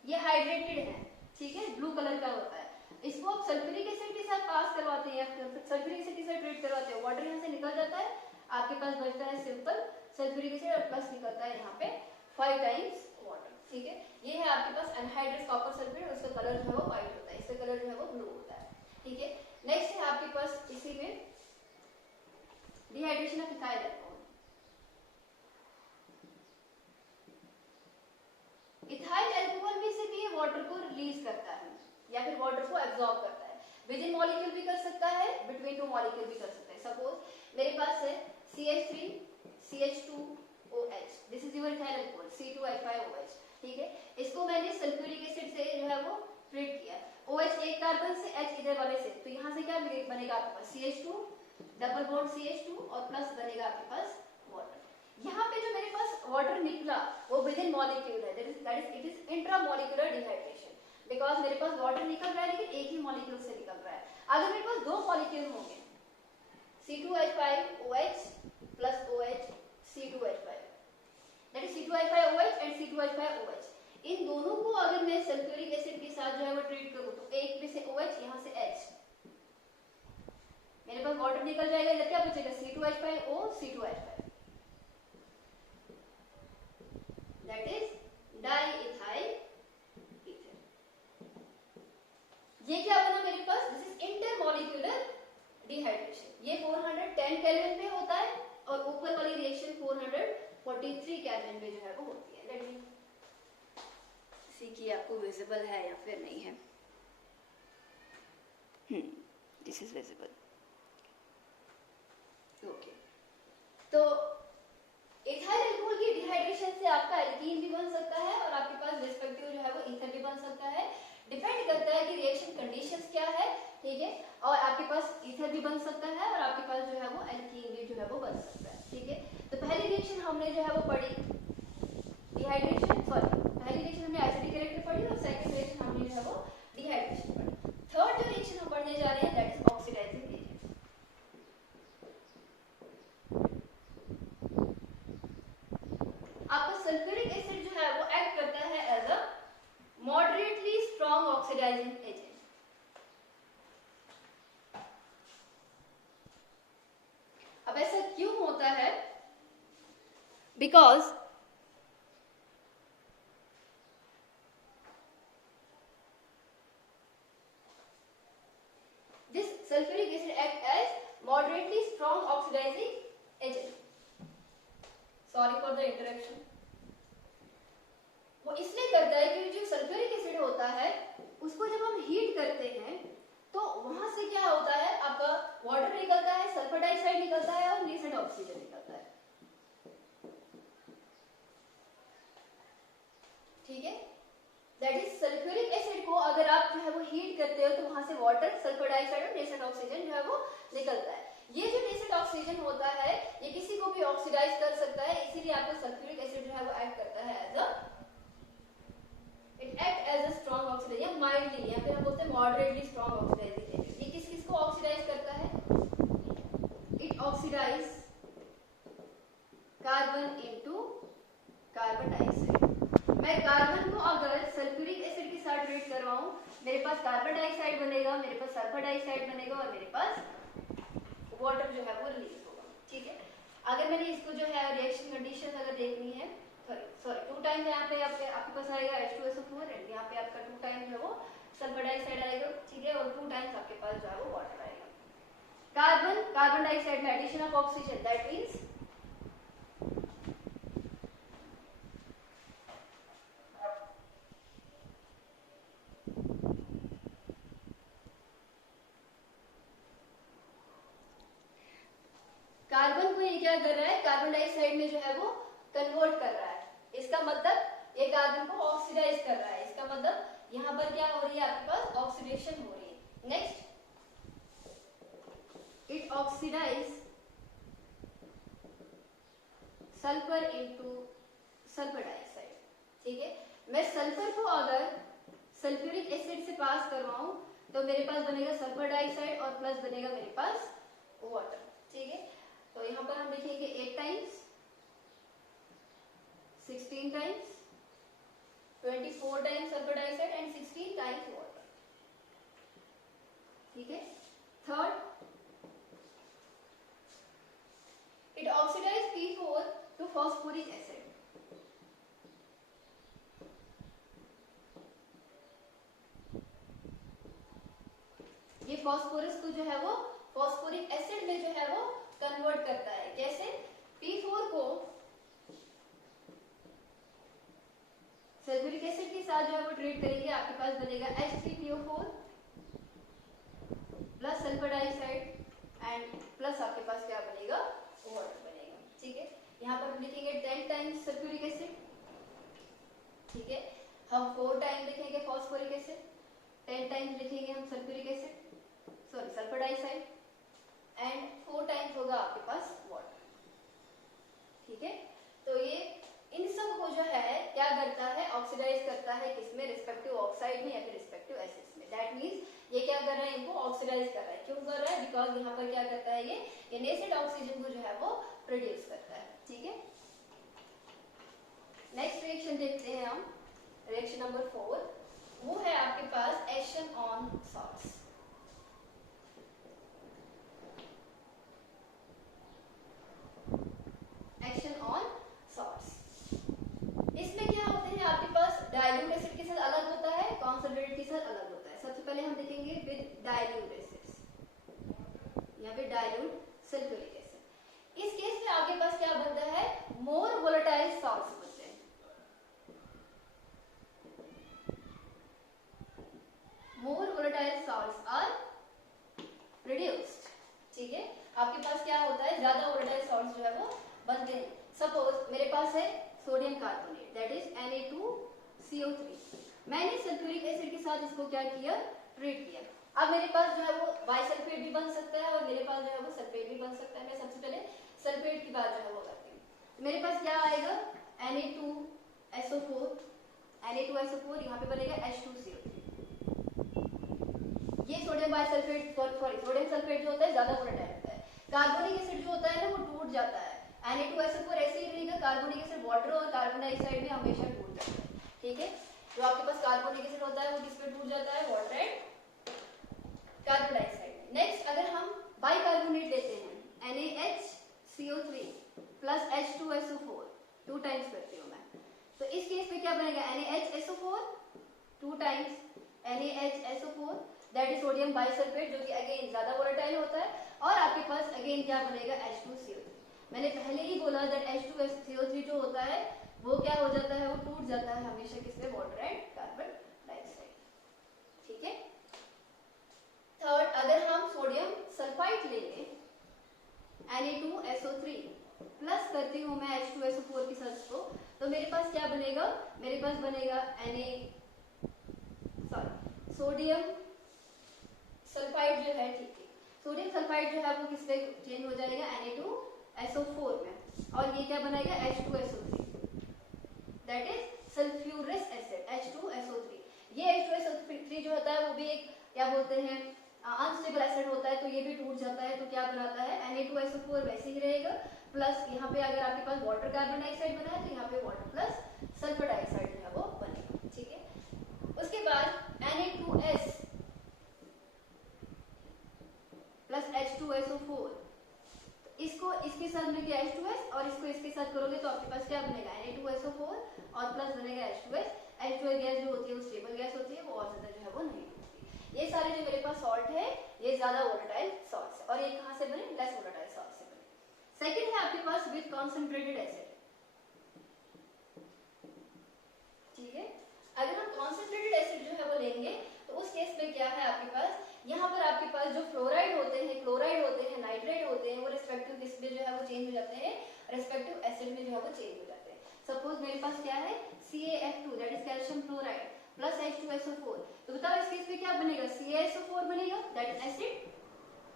ये हाइड्रेटेड है, ठीक है, ब्लू कलर का होता है। इसको आप सल्फ्यूरिक एसिड के साथ पास करवाते हैं या सल्फ्यूरिक एसिड के साथ ट्रीट करवाते हैं, वाटर यहाँ से निकल जाता है, आपके पास बचता है सिंपल सल्फ्यूरिक एसिड और प्लस निकलता है यहाँ पे 5 टाइम्स वाटर, ठीक है। ये है आपके पास अनहाइड्रेटेड कॉपर सल्फेट और इसका कलर जो है वो व्हाइट होता है, इसका कलर जो है वो ब्लू होता है, ठीक है। नेक्स्ट है आपके पास इसी में dehydration of ethyl alcohol. Ethyl alcohol में से भी ये वाटर को रिलीज करता है या फिर वाटर को एब्सॉर्ब करता है, विद इन मॉलिक्यूल भी कर सकता है, बिटवीन टू मॉलिक्यूल भी कर सकता है। सपोज मेरे पास है CH3 CH2OH, this is your ethyl alcohol C2H5OH, ठीक है। इसको मैंने सल्फ्यूरिक एसिड से जो है वो ट्रीट किया, OH एक कार्बन से, H इधर वाले से, तो यहाँ से क्या बनेगा आपके पास CH2 डबल बॉन्ड CH2 और प्लस बनेगा आपके पास वाटर। यहाँ पे जो मेरे पास वाटर निकला वो विद इन मॉलिक्यूल है, that is it is intramolecular dehydration, because मेरे पास वाटर निकल रहा है लेकिन एक ही मॉलिक्यूल से निकल रहा है। अगर मेरे पास दो मॉलिक्यूल होंगे C2H5OH plus OH C2H5, that is C2H5OH and C2H5OH, इन दोनों को अगर मैं सल्फ्यूरिक एसिड के साथ जो है वो ट्रीट करूं तो एक में से OH यहाँ से H, मेरे पास वाटर निकल जाएगा, इधर क्या बचेगा C2H5O C2H5, that is diethyl ether. ये क्या बना मेरे पास, दिस इज इंटरमॉलिक्यूलर डिहाइड्रेशन। ये 410 केल्विन पे होता है और ऊपर वाली रिएक्शन 443 केल्विन पे जो है वो होती है। लेट मी सी कि आपको विजिबल है या फिर नहीं है। This is visible, okay. तो इथाइल अल्कोहल की डिहाइड्रेशन से आपका एल्कीन भी बन सकता कंडीशंस क्या है, ठीक है। और आपके पास ईथर भी बन सकता है और आपके पास जो है वो एल्कीन भी जो है वो बन सकता है, ठीक है। तो पहली रिएक्शन हमने जो है वो पढ़ी डिहाइड्रेशन, सॉरी पहली रिएक्शन हमने एसिडिक कैरेक्टर पढ़ी और सेकंड रिएक्शन हमने जो है वो डिहाइड्रेशन पढ़ी। थर्ड जो रिएक्शन हम पढ़ने जा रहे हैं दैट इज ऑक्सीडाइजिंग एजेंट। आपका सल्फ्यूरिक एसिड जो है वो एक्ट करता है as a moderately strong oxidising agent. अब ऐसा क्यों होता है, because this sulfuric acid act as moderately strong oxidizing agent. Sorry for the interruption. वो इसलिए करता है क्योंकि जो सल्फ्यूरिक एसिड होता है उसको जब हम हीट करते हैं तो वहां से क्या होता है, आपका वाटर निकलता है, सल्फर डाइऑक्साइड निकलता है और नेसेंट ऑक्सीजन निकलता है, ठीक है। दैट इज सल्फ्यूरिक एसिड को अगर आप जो है वो हीट करते हो तो वहां से वाटर, सल्फर डाइऑक्साइड और नेसेंट ऑक्सीजन जो है वो निकलता है। ये जो नेसेंट ऑक्सीजन होता है ये किसी को भी ऑक्सीडाइज कर सकता है, इसीलिए आपका सल्फ्यूरिक एसिड जो है वो एक्ट करता है as a, it act as a strong oxidise या माइल्डली या फिर हम बोलते हैं मॉडरेटली स्ट्रॉन्ग ऑक्सीडाइजिंग एजेंट। ये किस किस को ऑक्सीडाइज करता है, it oxidise carbon into carbon dioxide. मैं कार्बन को अगर सल्फ्यूरिक एसिड के साथ रिएक्ट करवाऊं मेरे पास कार्बन डाइऑक्साइड बनेगा, मेरे पास सल्फर डाइऑक्साइड बनेगा और मेरे पास वाटर जो है वो रिलीज होगा, ठीक है। अगर मैंने इसको जो है रिएक्शन कंडीशन अगर देखनी है, सॉरी 2 टाइम यहाँ पे आपके पास आएगा H2SO4 एंड यहाँ पे आपका 2 टाइम जो है वो सल्फर डाइऑक्साइड आएगा, ठीक है, और 2 टाइम्स आपके पास जो है वो वाटर आएगा। कार्बन डाइऑक्साइड में addition of oxygen that means carbon को ये क्या कर रहा है, कार्बन डाइऑक्साइड में जो है वो कन्वर्ट कर रहा है, इसका मतलब ये कार्बन को ऑक्सीडाइज कर रहा है, इसका मतलब यहाँ पर क्या हो रही है, आपके पास ऑक्सीडेशन हो रही है। Next it oxidise sulphur into sulphur dioxide, ठीक है। मैं सल्फर को अगर सल्फ्यूरिक एसिड से पास करवाऊं तो मेरे पास बनेगा सल्फर डाइऑक्साइड और प्लस बनेगा मेरे पास वाटर, ठीक है। तो यहाँ पर हम लिखेंगे 8 times, 16 times, 24 times sulphur dioxide and 16 times water, ठीक है। Third it oxidise P4 to phosphoric acid, ये फॉस्फोरस को जो है वो फॉस्फोरिक एसिड में जो है वो कन्वर्ट करता है। कैसे, P4 को सल्फ्यूरिक एसिड के साथ जो है वो ट्रीट करेंगे, आपके पास बनेगा H3PO4 plus sulphur dioxide and plus आपके पास क्या बनेगा, वाटर बनेगा, ठीक है। यहाँ पर हम लिखेंगे 10 टाइम्स सल्फ्यूरिक एसिड, ठीक है। हम 4 टाइम लिखेंगे फॉस्फोरिक एसिड, 10 टाइम्स लिखेंगे हम sulphuric acid, sorry sulphur dioxide and 4 times होगा आपके पास वाटर, ठीक है। तो ये इन सब को जो है क्या करता है, ऑक्सीडाइज करता है, किसमें, रिस्पेक्टिव ऑक्साइड में या फिर रिस्पेक्टिव एसिड्स में। दैट मींस ये क्या कर रहा है, इनको ऑक्सीडाइज कर रहा है। क्यों कर रहा है, बिकॉज यहाँ पर क्या करता है, ये नेसेंट ऑक्सीजन को जो है वो प्रोड्यूस करता है, ठीक है। नेक्स्ट रिएक्शन देखते हैं हम, रिएक्शन नंबर 4, वो है आपके पास action on salts. Action on salts, इसमें क्या होते हैं, आपके पास डाइल्यूट एसिड के साथ अलग होता है, कॉन्संट्रेटेड के साथ अलग होता है। सबसे पहले हम देखेंगे विद डाइल्यूट एसिड्स, यहाँ पे डाइल्यूट सल्फ्यूरिक एसिड। इस केस में आपके पास क्या बनता है, मोर वोलेटाइल सॉल्ट्स बनते हैं, मोर वोलेटाइल सॉल्ट्स आर प्रोड्यूस्ड, ठीक है। आपके पास क्या होता है, ज्यादा वोलेटाइल सॉल्ट्स जो है वो बनते हैं। सपोज मेरे पास है sodium carbonate that is Na2CO3, मैंने सल्फ्यूरिक एसिड के साथ इसको क्या किया, ट्रीट किया। अब मेरे पास जो है वो बाइसल्फेट भी बन सकता है और मेरे पास जो है वो सल्फेट भी बन सकता है। मैं सबसे पहले सल्फेट की बात जो है वो करती हूँ। मेरे पास क्या आएगा, Na2SO4, Na2SO4, यहाँ पे बनेगा H2CO3। ये sodium bisulphate, sorry sodium sulphate जो होता है ज्यादा वोलेटाइल होता है। कार्बोनिक एसिड जो होता है ना वो टूट जाता है। Na2SO4 ऐसे ही रहेगा, कार्बोनिक एसिड वाटर और कार्बन डाइऑक्साइड में हमेशा टूट जाता है। ठीक है, जो आपके पास कार्बोनिक एसिड होता है वो किस पे टूट जाता है, water and carbon dioxide. Next अगर हम बाइकार्बोनेट लेते हैं NaHCO3 प्लस H2SO4, 2 टाइम्स करती हूँ मैं, तो इस केस में क्या बनेगा, NaHSO4 2 times NaHSO4 that is sodium bisulphate, जो कि अगेन ज्यादा वोलेटाइल होता है। और आपके पास अगेन क्या बनेगा, H2CO3। मैंने पहले ही बोला दैट H2CO3 जो होता है वो क्या हो जाता है, वो टूट जाता है हमेशा किसमें, वाटर एंड कार्बन डाइऑक्साइड। ठीक है। थर्ड, अगर हम सोडियम सल्फाइड लेंगे Na2SO3 प्लस करती हूँ मैं H2SO4 के साथ को, तो मेरे पास क्या बनेगा, मेरे पास बनेगा सोडियम सल्फाइड जो है, ठीक है, सोडियम सल्फाइड जो है वो किस पे चेंज हो जाएगा, Na2SO4 में, और ये क्या बनाएगा, H2SO3 that is sulphurous acid H2SO3। ये H2SO3 जो होता है वो भी एक क्या बोलते हैं अनस्टेबल एसिड होता है, तो ये भी टूट जाता है, तो क्या बनाता है, Na2SO4 वैसे ही रहेगा, प्लस यहाँ पे अगर आपके पास वाटर कार्बन डाइऑक्साइड बना है तो यहाँ पे वाटर प्लस सल्फर डाइऑक्साइड जो है वो बनेगा। ठीक है, उसके बाद Na2S प्लस H2SO4, इसको इसके साथ मिलके H2S और इसको इसके साथ करोगे तो आपके पास क्या बनेगा, Na2SO4 और प्लस बनेगा H2S। H2S गैस जो होती है वो स्टेबल गैस होती है, वो और ज्यादा जो है वो नहीं होती। ये सारे जो मेरे पास सॉल्ट है ये ज्यादा वोलेटाइल सॉल्ट्स है, और ये कहां से बने, लेस वोलेटाइल सॉल्ट से बने। सेकंड है आपके पास विद कॉन्सेंट्रेटेड एसिड। ठीक है, अगर हम कॉन्सेंट्रेटेड एसिड जो है वो लेंगे तो उस केस में क्या है आपके पास, यहाँ पर आपके पास जो फ्लोराइड होते हैं, क्लोराइड होते हैं, नाइट्रेट होते हैं, वो रिस्पेक्टिव किस में जो है वो चेंज हो जाते हैं, रिस्पेक्टिव एसिड में जो है वो चेंज हो जाते हैं। सपोज मेरे पास क्या है CaF2 that is calcium chloride plus H2SO4, तो बताओ इस केस में क्या बनेगा, CaSO4 बनेगा दैट इज एसिड,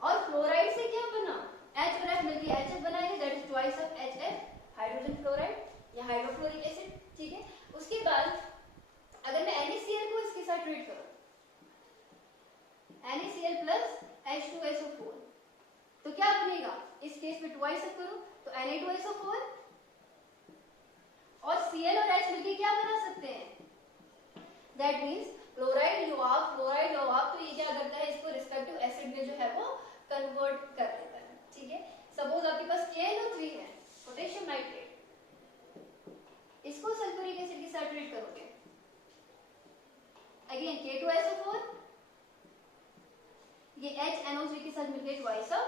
और फ्लोराइड से क्या बना, H और F मिलकर HF बनाएगा that is twice of HF hydrogen fluoride या हाइड्रोफ्लोरिक एसिड। ठीक है, उसके बाद अगर मैं NaCl को इसके साथ ट्रीट करूं, NaCl प्लस H2SO4, तो क्या बनेगा, इस केस में ट्वाइस अप करूं तो Na2SO4 और Cl और H मिलके क्या बना सकते हैं, दैट मींस क्लोराइड युवाक, फ्लोराइड युवाक, तो ये क्या करता है, इसको रिस्पेक्टिव एसिड में जो है वो कन्वर्ट कर देता है। ठीक है, सपोज आपके पास KNO3 है, पोटेशियम नाइट्रेट, इसको सल्फ्यूरिक एसिड के साथ ट्रीट करोगे, अगेन K2SO4, ये HNO3 के साथ मिलकर ट्वाइस ऑफ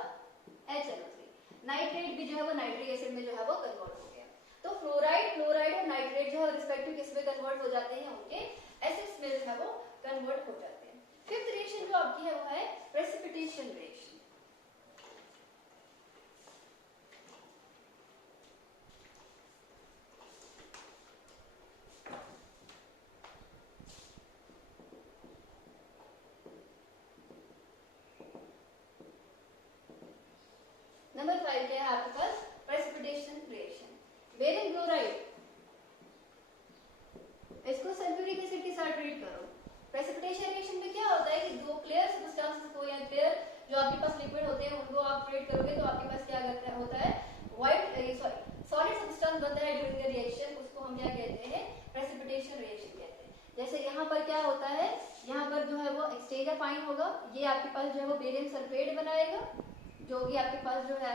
HNO3, नाइट्रेट भी जो है वो नाइट्रिक एसिड में जो है वो कन्वर्ट हो गया। तो फ्लोराइड, क्लोराइड और नाइट्रेट जो है रिस्पेक्टिव किस में कन्वर्ट हो जाते हैं, उनके एसिड्स में जो है वो कन्वर्ट हो जाते हैं। फिफ्थ रिएक्शन जो आपकी है वो है प्रेसिपिटेशन रिएक्शन। नंबर 5 क्या है आपके पास, प्रेसिपिटेशन रिएक्शन। बेरियम क्लोराइड, इसको सल्फ्यूरिक एसिड के साथ ट्रीट करो। प्रेसिपिटेशन रिएक्शन में क्या होता है कि दो क्लियर सब्सटेंसेस को या क्लियर जो आपके पास लिक्विड होते हैं उनको आप ट्रीट करोगे तो आपके पास क्या करता होता है, व्हाइट सॉलिड सब्सटेंस बनता है ड्यूरिंग द रिएक्शन, उसको हम क्या कहते हैं, प्रेसिपिटेशन रिएक्शन कहते हैं। जैसे यहाँ पर क्या होता है, यहाँ पर जो है वो एक्सचेंज ऑफ आयन होगा, ये आपके पास जो है वो बेरियम सल्फेट बनाएगा, जो कि आपके पास जो है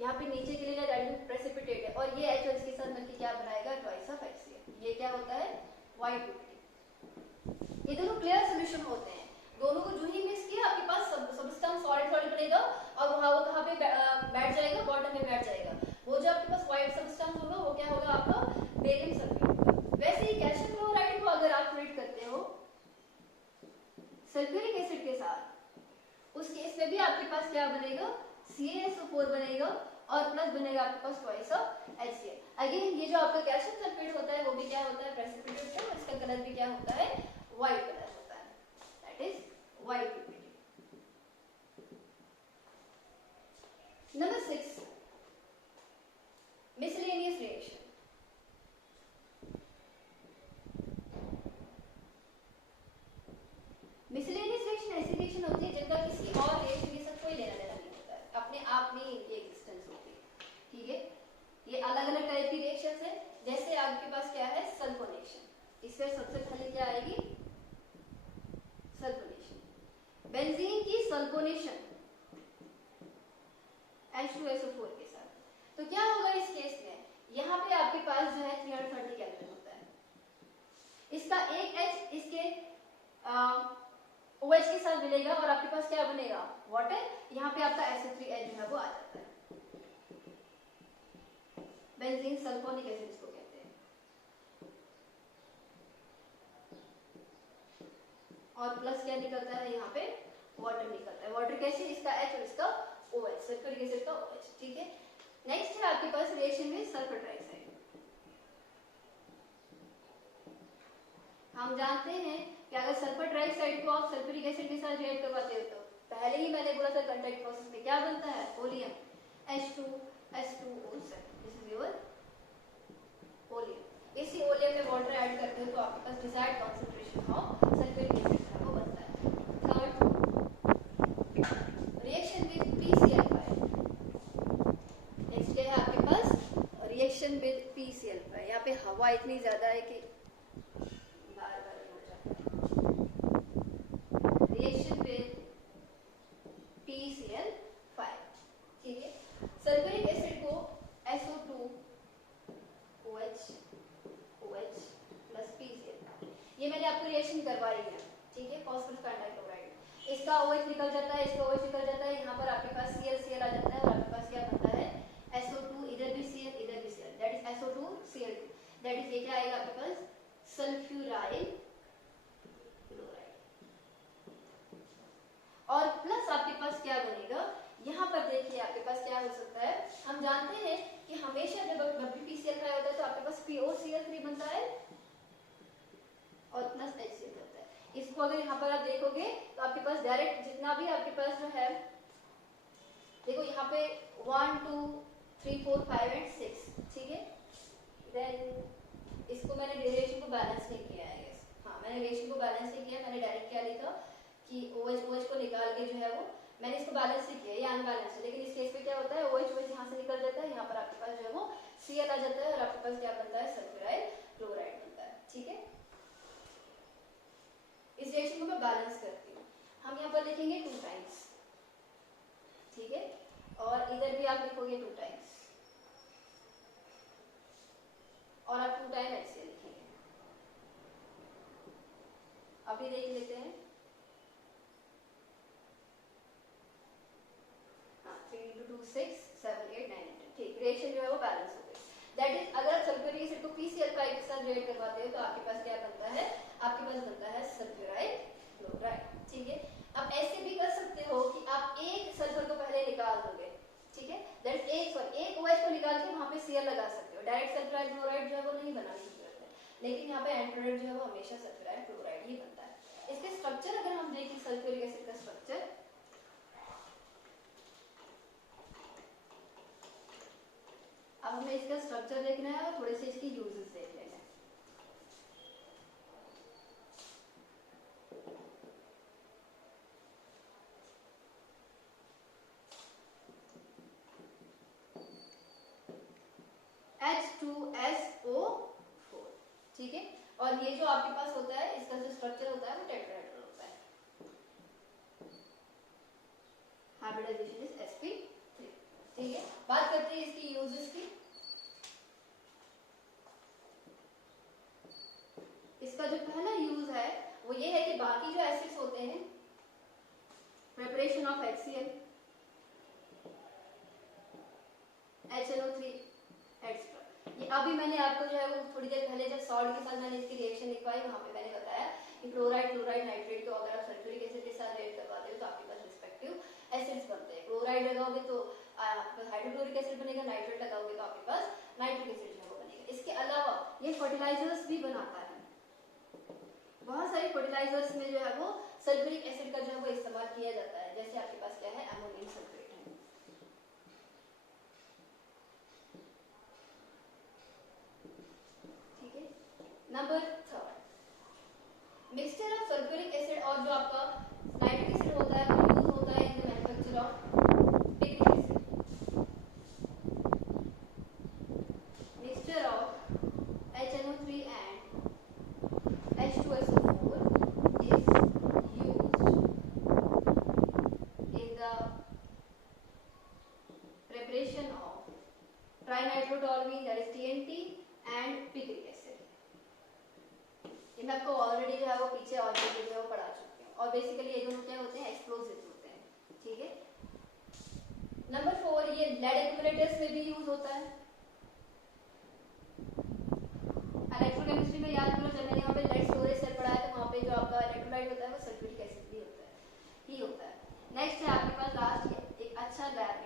यहाँ पे नीचे के लिए दैट प्रेसिपिटेट है, और ये H और इसके साथ मिलकर क्या बनाएगा, ट्वाइस ऑफ HCl, ये क्या होता है, व्हाइट ब्यूटी। ये दोनों क्लियर सॉल्यूशन होते हैं, दोनों को जो ही मिक्स किया आपके पास सब्सटेंस सॉलिड सॉलिड बनेगा, और वहां वो कहां पे बैठ जाएगा, बॉटम में बैठ जाएगा। वो जो आपके पास व्हाइट सब्सटेंस होगा वो क्या होगा, आपका बेरियम सल्फेट होगा। वैसे ही कैल्शियम क्लोराइड को अगर आप ट्रीट करते हो सल्फ्यूरिक एसिड के साथ, उस केस में भी आपके पास क्या बनेगा, CaSO4 बनेगा और प्लस बनेगा आपके पास ट्वाइस ऑफ HCl। अगेन ये जो आपका कैल्शियम सल्फेट होता है वो भी क्या होता है, प्रेसिपिटेट है, और इसका कलर भी क्या होता है, व्हाइट कलर होता है, that is white PPT. Number 6 miscellaneous reaction. Miscellaneous reaction ऐसी रिएक्शन होती है जिनका किसी और रिएक्शन के साथ कोई लेना देना नहीं होता है, अपने आप में इनकी एग्जिस्टेंस होती है। ठीक है, ये अलग अलग टाइप की रिएक्शंस है। जैसे आपके पास क्या है, सल्फोनेशन, इसमें सबसे पहले क्या आएगी, सल्फोनेशन। बेंजीन की सल्फोनेशन H2SO4 के साथ, तो क्या होगा इस केस में, यहाँ पे आपके पास जो है 330 केल्विन होता है, इसका एक H इसके OH के साथ मिलेगा और आपके पास क्या बनेगा, वाटर। यहाँ पे आपका SO3H जो है वो आ जाता है। बेंजीन सल्फोनिक एसिड इसको कहते हैं। और प्लस क्या निकलता है, यहाँ पे वाटर निकलता है। वाटर कैसे, इसका H और इसका OH, सल्फ्यूरिक एसिड का OH। ठीक है, नेक्स्ट है आपके पास रिएक्शन में सल्फर ट्राइऑक्साइड। हम जानते हैं कि अगर सल्फर ट्राइऑक्साइड को आप सल्फ्यूरिक एसिड के साथ रिएक्ट करवाते हो तो पहले ही मैंने बोला था कांटेक्ट प्रोसेस में क्या बनता है, oleum H2SO7, this is your oleum. इसी ओलियम में वाटर ऐड करते हो तो आपके पास desired concentration of sulphuric acid वो बनता है। Third reaction with PCl5। Next क्या है आपके पास, रिएक्शन विद PCl5। यहाँ पे हवा इतनी ज्यादा है कि रिएक्शन विद PCl5। ठीक है, सल्फ्यूरिक एसिड को SO2OH प्लस PCl, ये मैंने आपको रिएक्शन करवाई है। ठीक है, फॉस्फोरस डाइक्लोराइड, इसका OH निकल जाता है, इसका OH निकल जाता है, यहाँ पर आपके पास Cl आ जाता है और आपके पास क्या बनता है, SO2, इधर भी Cl इधर भी Cl, that is SO2Cl2, that is ये क्या आएगा आपके पास, सल्फ्यूराइल क्लोराइड। और प्लस आपके पास क्या बनेगा, यहाँ पर देखिए आपके पास क्या हो सकता है, हम जानते हैं कि हमेशा जब PCl5 होता है तो आपके पास POCl3 बनता है और प्लस HCl बनता है। इसको अगर यहाँ पर आप देखोगे तो आपके पास डायरेक्ट जितना भी आपके पास जो है, देखो यहाँ पे 1 2 3 4 5 एंड 6। ठीक है, देन इसको मैंने रिएक्शन को बैलेंस नहीं किया है। हाँ, मैंने रिएक्शन को बैलेंस नहीं किया, मैंने डायरेक्ट क्या लिखा कि OH को निकाल के जो है वो मैंने इसको बैलेंस नहीं किया, ये अनबैलेंस है। लेकिन इस केस में क्या होता है, OH यहाँ से निकल जाता है, यहाँ पर आपके पास जो है वो Cl आ जाता है और आपके पास क्या बनता है, सल्फ्यूराइल क्लोराइड बनता है। ठीक है, इस रिएक्शन को मैं बैलेंस करती हूँ। हम यहाँ पर लिखेंगे 2 टाइम्स। ठीक है, और इधर भी आप लिखोगे 2 टाइम्स और आप 2 टाइम HCl लिखेंगे। अभी देख लेते हैं, 3 into 2 6 7 8 9 10। ठीक, रिएक्शन जो है वो बैलेंस हो गई। दैट इज अगर सल्फ्यूरिक एसिड को PCl5 के साथ रिएक्ट करवाते हो तो आपके पास क्या बनता है, आपके पास बनता है सल्फ्यूराइल क्लोराइड। ठीक है, अब ऐसे भी कर सकते हो कि आप एक सल्फर को पहले निकाल दोगे। ठीक है, दैट एक OH को निकाल के वहां पे Cl लगा सकते हो, डायरेक्ट सल्फ्यूराइल क्लोराइड जो है वो नहीं बनाने की जरूरत है, लेकिन यहाँ पे एंड प्रोडक्ट जो है वो हमेशा सल्फ्यूराइल क्लोराइड ही बनता है। इसके स्ट्रक्चर अगर हम देखें, सल्फ्यूरिक एसिड का स्ट्रक्चर, अब हमें इसका स्ट्रक्चर देखना है और थोड़े से इसकी यूजेस देख लेना है। H2SO4। ठीक है, और ये जो आपके पास होता है, इसका जो स्ट्रक्चर होता है वो टेट्राहेड्रल होता है। Hybridisation is sp3। ठीक है, बात करते हैं इसकी यूजेस की। इसका जो पहला यूज है वो ये है कि बाकी जो एसिड्स होते हैं, preparation of HCl, HNO3 extra, ये अभी मैंने आपको जो है वो थोड़ी देर पहले जब सॉल्ट के साथ मैंने इसकी रिएक्शन लिखवाई, वहां पे मैंने बताया कि क्लोराइड क्लोराइड नाइट्रेट को अगर आप सल्फ्यूरिक एसिड के साथ रिएक्ट करवाते हो तो आपके पास रिस्पेक्टिव एसिड्स बनते हैं। क्लोराइड लगाओगे तो हाइड्रोक्लोरिक एसिड बनेगा, नाइट्रेट लगाओगे तो आपके पास नाइट्रिक एसिड जो है वो बनेगा। इसके अलावा ये फर्टिलाइजर्स भी बनाता है, बहुत सारे फर्टिलाइजर्स में जो है वो सल्फ्यूरिक एसिड का जो है वो इस्तेमाल किया जाता है, जैसे आपके पास क्या है अमोनियम सल्फेट है। ठीक है, number 3 mixture of sulphuric acid और जो आपका नाइट्रिक एसिड होता है वो यूज होता है in the manufacture of picric acid. Mixture of HNO3 and H2SO4 is used in the preparation of trinitrodolvene, that is TNT, and picric acid। ये मैं आपको ऑलरेडी जो है वो पीछे ऑलरेडी जो है वो पढ़ा चुकी हूँ, और बेसिकली ये दोनों क्या होते हैं एक्सप्लोसिव्स होते हैं। ठीक है, नंबर 4 ये लेड एक्यूमुलेटर्स में भी यूज होता है। इलेक्ट्रोकेमिस्ट्री में याद करो जब मैंने यहाँ पे लेड स्टोरेज सेल पढ़ा है तो वहाँ पे जो आपका इलेक्ट्रोलाइट होता है वो सल्फ्यूरिक एसिड भी होता है ही होता है। नेक्स्ट है आपके पास लास्ट एक अच्छा लैब